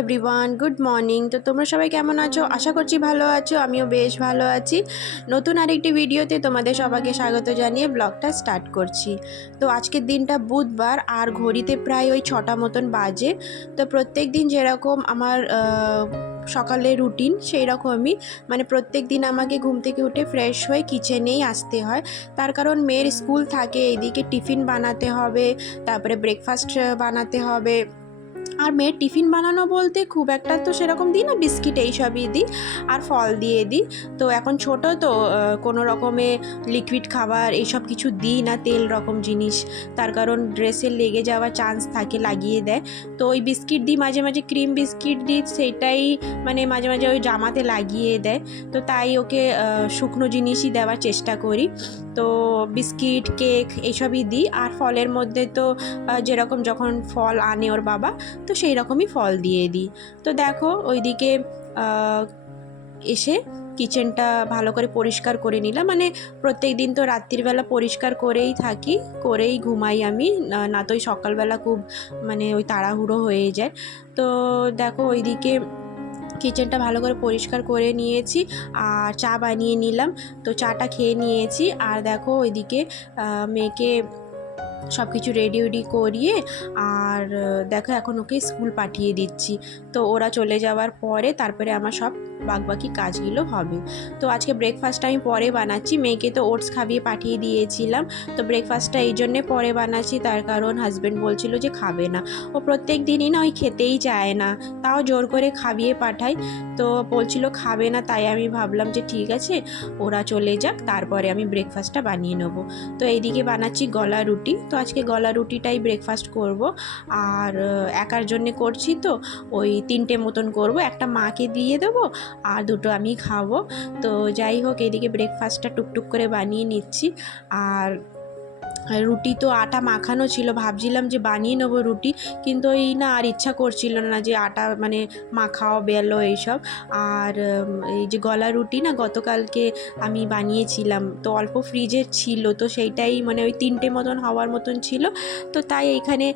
Everyone, good morning. তো তোমরা সবাই কেমন আছো? আশা করছি ভালো আছো, আমিও বেশ ভালো আছি। নতুন আরেকটি ভিডিওতে তোমাদের সবাইকে স্বাগত জানিয়ে ব্লগটা স্টার্ট করছি। তো আজকের দিনটা বুধবার, আর ঘড়িতে প্রায় ওই 6টা মতন বাজে। তো প্রত্যেক দিন যেরকম আমার সকালে রুটিন, সেই রকমই মানে প্রত্যেক দিন আমাকে ঘুম থেকে উঠে ফ্রেশ হয়ে কিচেনেই আসতে হয়। তার কারণ মেয়ের স্কুল থাকে, এইদিকে টিফিন বানাতে হবে, তারপরে ব্রেকফাস্ট বানাতে হবে। আর মেয়ের টিফিন বানানো বলতে খুব একটা তো সেরকম দিই না, বিস্কিট এইসবই দিই আর ফল দিয়ে দিই। তো এখন ছোট তো কোনো রকমে লিকুইড খাবার এইসব কিছু দিই না, তেল রকম জিনিস, তার কারণ ড্রেসে লেগে যাওয়ার চান্স থাকে, লাগিয়ে দেয়। তো ওই বিস্কিট দিই, মাঝে মাঝে ক্রিম বিস্কিট দিই, সেইটাই মানে মাঝে মাঝে ওই জামাতে লাগিয়ে দেয়। তো তাই ওকে শুকনো জিনিসই দেওয়ার চেষ্টা করি। তো বিস্কিট, কেক এইসবই দিই। আর ফলের মধ্যে তো যেরকম যখন ফল আনে ওর বাবা, তো সেই রকমই ফল দিয়ে দিই। তো দেখো ওইদিকে এসে কিচেনটা ভালো করে পরিষ্কার করে নিলাম। মানে প্রত্যেক দিন তো রাত্রিবেলা পরিষ্কার করেই থাকি, করেই ঘুমাই আমি, না তো ওই সকালবেলা খুব মানে ওই তাড়াহুড়ো হয়ে যায়। তো দেখো ওইদিকে কিচেনটা ভালো করে পরিষ্কার করে নিয়েছি আর চা বানিয়ে নিলাম। তো চাটা খেয়ে নিয়েছি। আর দেখো ওইদিকে মেয়েকে সব কিছু রেডি করিয়ে আর দেখো এখন ওকে স্কুল পাঠিয়ে দিচ্ছি। তো ওরা চলে যাওয়ার পরে তারপরে আমার সব বাকি কাজগুলো হবে। তো আজকে ব্রেকফাস্টটা আমি পরে বানাচ্ছি, মেয়েকে তো ওটস খাইয়ে পাঠিয়ে দিয়েছিলাম। তো ব্রেকফাস্টটা এই জন্যে পরে বানাচ্ছি, তার কারণ হাজব্যান্ড বলছিল যে খাবে না। ও প্রত্যেক দিনই না ওই খেতেই চায় না, তাও জোর করে খাইয়ে পাঠাই। তো বলছিল খাবে না, তাই আমি ভাবলাম যে ঠিক আছে ওরা চলে যাক, তারপরে আমি ব্রেকফাস্টটা বানিয়ে নেবো। তো এইদিকে বানাচ্ছি গলা রুটি। তো আজকে গলা রুটিটাই ব্রেকফাস্ট করব। আর একার জন্যে করছি, তো ওই 3টে মতন করব, একটা মাকে দিয়ে দেবো আর 2টো আমি খাবো। তো যাই হোক, এইদিকে ব্রেকফাস্টটা টুকটুক করে বানিয়ে নিচ্ছি। আর রুটি তো আটা মাখানো ছিল, ভাবছিলাম যে বানিয়ে নেবো রুটি, কিন্তু ওই না আর ইচ্ছা করছিল না যে আটা মানে মাখাও বেলো এইসব। আর এই যে গলা রুটি না গতকালকে আমি বানিয়েছিলাম, তো অল্প ফ্রিজে ছিল, তো সেইটাই মানে ওই 3টে মতন হওয়ার মতন ছিল। তো তাই এইখানে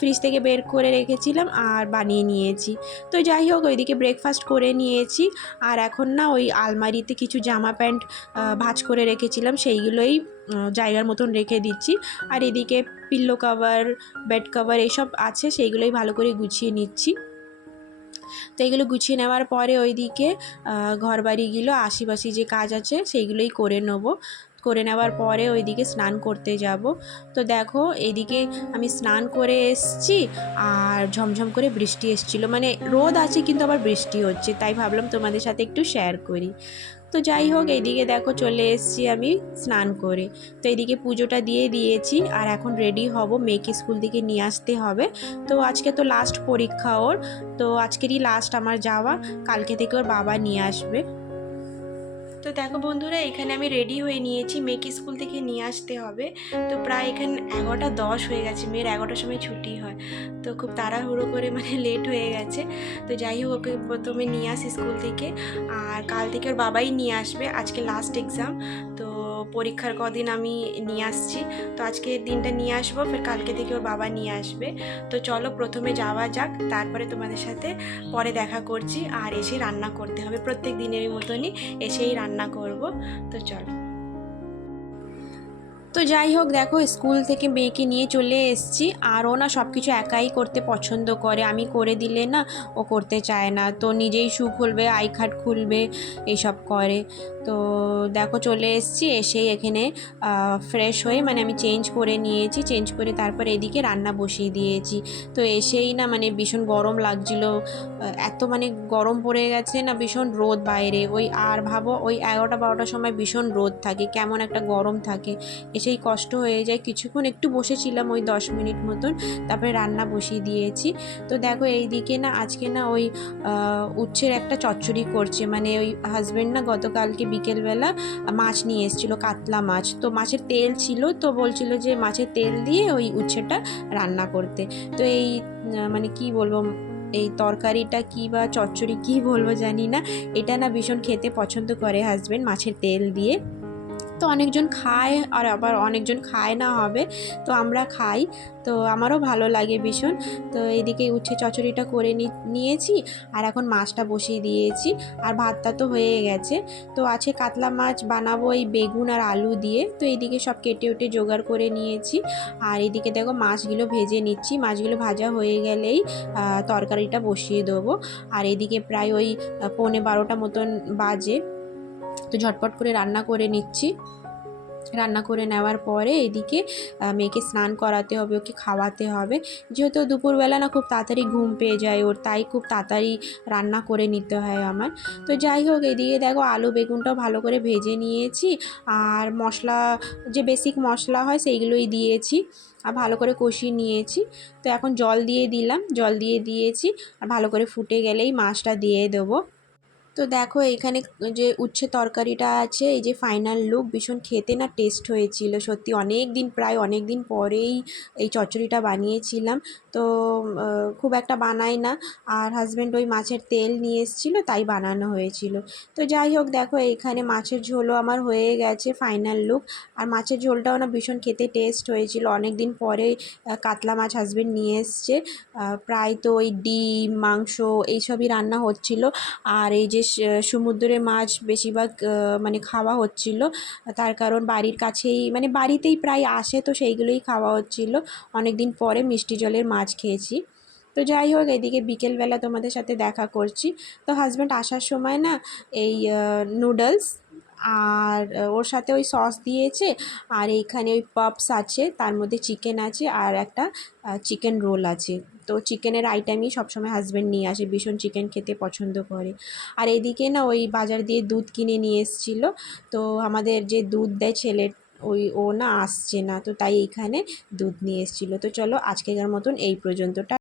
ফ্রিজ থেকে বের করে রেখেছিলাম আর বানিয়ে নিয়েছি। তো যাই হোক, ওইদিকে ব্রেকফাস্ট করে নিয়েছি। আর এখন না ওই আলমারিতে কিছু জামা প্যান্ট ভাঁজ করে রেখেছিলাম, সেইগুলোই জায়গার মতন রেখে দিচ্ছি। আর এদিকে পিল্লো কভার, বেড কভার এইসব আছে, সেইগুলোই ভালো করে গুছিয়ে নিচ্ছি। তো এগুলো গুছিয়ে নেওয়ার পরে ওইদিকে ঘরবাড়িগুলো আশেপাশে যে কাজ আছে সেইগুলোই করে নেওয়ার পরে ওইদিকে স্নান করতে যাব। তো দেখো এইদিকে আমি স্নান করে এসছি আর ঝমঝম করে বৃষ্টি এসেছিলো, মানে রোদ আছে কিন্তু আবার বৃষ্টি হচ্ছে, তাই ভাবলাম তোমাদের সাথে একটু শেয়ার করি। তো যাই হোক, এইদিকে দেখো চলে এসেছি আমি স্নান করে। তো এইদিকে পুজোটা দিয়ে দিয়েছি আর এখন রেডি হব, মেয়েকে স্কুল থেকে নিয়ে আসতে হবে। তো আজকে তো লাস্ট পরীক্ষা ওর, তো আজকেরই লাস্ট আমার যাওয়া, কালকে থেকে ওর বাবা নিয়ে আসবে। তো দেখো বন্ধুরা, এখানে আমি রেডি হয়ে নিয়েছি, মেয়েকে স্কুল থেকে নিয়ে আসতে হবে। তো প্রায় এখানে 11টা 10 হয়ে গেছে, মেয়ের 11টার সময় ছুটি হয়। তো খুব তাড়াহুড়ো করে মানে লেট হয়ে গেছে। তো যাই হোক, ওকে প্রথমে নিয়ে আসি স্কুল থেকে, আর কাল থেকে ওর বাবাই নিয়ে আসবে, আজকে লাস্ট এক্সাম। তো পরীক্ষার কদিন আমি নিয়ে আসছি, তো আজকে দিনটা নিয়ে আসবো, ফের কালকে থেকে ওর বাবা নিয়ে আসবে। তো চলো প্রথমে যাওয়া যাক, তারপরে তোমাদের সাথে পরে দেখা করছি। আর এসে রান্না করতে হবে, প্রত্যেক দিনের মতনই এসেই রান্না করব। তো চলো। তো যাই হোক, দেখো স্কুল থেকে মেয়েকে নিয়ে চলে এসেছি। আর ও না সব কিছু একাই করতে পছন্দ করে, আমি করে দিলে না ও করতে চায় না, তো নিজেই শু খুলবে, আই খাট খুলবে, এইসব করে। তো দেখো চলে এসেছি, এসেই এখানে ফ্রেশ হয়ে মানে আমি চেঞ্জ করে নিয়েছি, চেঞ্জ করে তারপর এদিকে রান্না বসিয়ে দিয়েছি। তো এসেই না মানে ভীষণ গরম লাগছিল, এত মানে গরম পড়ে গেছে না, ভীষণ রোদ বাইরে। ওই আর ভাবো ওই 11টা 12টার সময় ভীষণ রোদ থাকে, কেমন একটা গরম থাকে, এসেই কষ্ট হয়ে যায়। কিছুক্ষণ একটু বসেছিলাম ওই 10 মিনিট মতন, তারপরে রান্না বসিয়ে দিয়েছি। তো দেখো এইদিকে না আজকে না ওই উচ্ছের একটা চচ্চড়ি করছে, মানে ওই হাজব্যান্ড না গতকালকে বিকেলবেলা মাছ নিয়ে এসেছিলো, কাতলা মাছ, তো মাছের তেল ছিল, তো বলছিল যে মাছের তেল দিয়ে ওই উচ্ছেটা রান্না করতে। তো এই মানে কি বলবো, এই তরকারিটা কি বা চচ্চড়ি কি বলবো জানি না, এটা না ভীষণ খেতে পছন্দ করে হাজব্যান্ড মাছের তেল দিয়ে। তো অনেকজন খায় আর আবার অনেকজন খায় না হবে, তো আমরা খাই। তো আমারও ভালো লাগে ভীষণ। তো এদিকে উচ্ছে চচ্চড়িটা করে নিয়েছি, আর এখন মাছটা বসিয়ে দিয়েছি, আর ভাতটা তো হয়ে গেছে। তো আছে কাতলা মাছ বানাবো এই বেগুন আর আলু দিয়ে, তো এইদিকে সব কেটে উটে জোগাড় করে নিয়েছি। আর এদিকে দেখো মাছগুলো ভেজে নিচ্ছি, মাছগুলো ভাজা হয়ে গেলেই তরকারিটা বসিয়ে দেবো। আর এদিকে প্রায় ওই 11:15 মতন বাজে, তো ঝটপট করে রান্না করে নিচ্ছি। রান্না করে নেওয়ার পরে এদিকে মেয়েকে স্নান করাতে হবে, ওকে খাওয়াতে হবে। যেহেতু দুপুরবেলা না খুব তাড়াতাড়ি ঘুম পেয়ে যায় ওর, তাই খুব তাড়াতাড়ি রান্না করে নিতে হয় আমার। তো যাই হোক, এদিকে দেখো আলু বেগুনটাও ভালো করে ভেজে নিয়েছি, আর মশলা, যে বেসিক মশলা হয় সেইগুলোই দিয়েছি, আর ভালো করে কষিয়ে নিয়েছি। তো এখন জল দিয়ে দিলাম, জল দিয়ে দিয়েছি, আর ভালো করে ফুটে গেলেই মাছটা দিয়ে দেবো। তো দেখো এখানে যে উচ্ছে তরকারিটা আছে, এই যে ফাইনাল লুক, ভীষণ খেতে না টেস্ট হয়েছিল সত্যি। অনেক দিন, প্রায় অনেক দিন পরেই এই চচ্চড়িটা বানিয়েছিলাম। তো খুব একটা বানাই না, আর হাজব্যান্ড ওই মাছের তেল নিয়ে এসেছিলো, তাই বানানো হয়েছিল। তো যাই হোক, দেখো এইখানে মাছের ঝোলও আমার হয়ে গেছে, ফাইনাল লুক। আর মাছের ঝোলটাও না ভীষণ খেতে টেস্ট হয়েছিল। অনেক দিন পরে কাতলা মাছ হাজব্যান্ড নিয়ে এসছে। প্রায় তো ওই ডিম মাংস এইসবই রান্না হচ্ছিল, আর এই যে সমুদ্রের মাছ বেশিরভাগ মানে খাওয়া হচ্ছিল, তার কারণ বাড়ির কাছেই, মানে বাড়িতেই প্রায় আসে, তো সেইগুলোই খাওয়া হচ্ছিল। অনেক দিন পরে মিষ্টি জলের মাছ খেয়েছি। তো যাই হোক, এদিকে বিকেলবেলা তোমাদের সাথে দেখা করছি। তো হাজব্যান্ড আসার সময় না এই নুডলস, আর ওর সাথে ওই সস দিয়েছে, আর এইখানে ওই পাপস আছে, তার মধ্যে চিকেন আছে, আর একটা চিকেন রোল আছে। তো চিকেনের আইটেমই সবসময় হাজব্যান্ড নিয়ে আসে, ভীষণ চিকেন খেতে পছন্দ করে। আর এদিকে না ওই বাজার দিয়ে দুধ কিনে নিয়ে এসেছিলো। তো আমাদের যে দুধ দেয় ছেলে, ওই ও না আসছে না, তো তাই এইখানে দুধ নিয়ে এসেছিলো। তো চলো আজকের মতন এই পর্যন্তটা।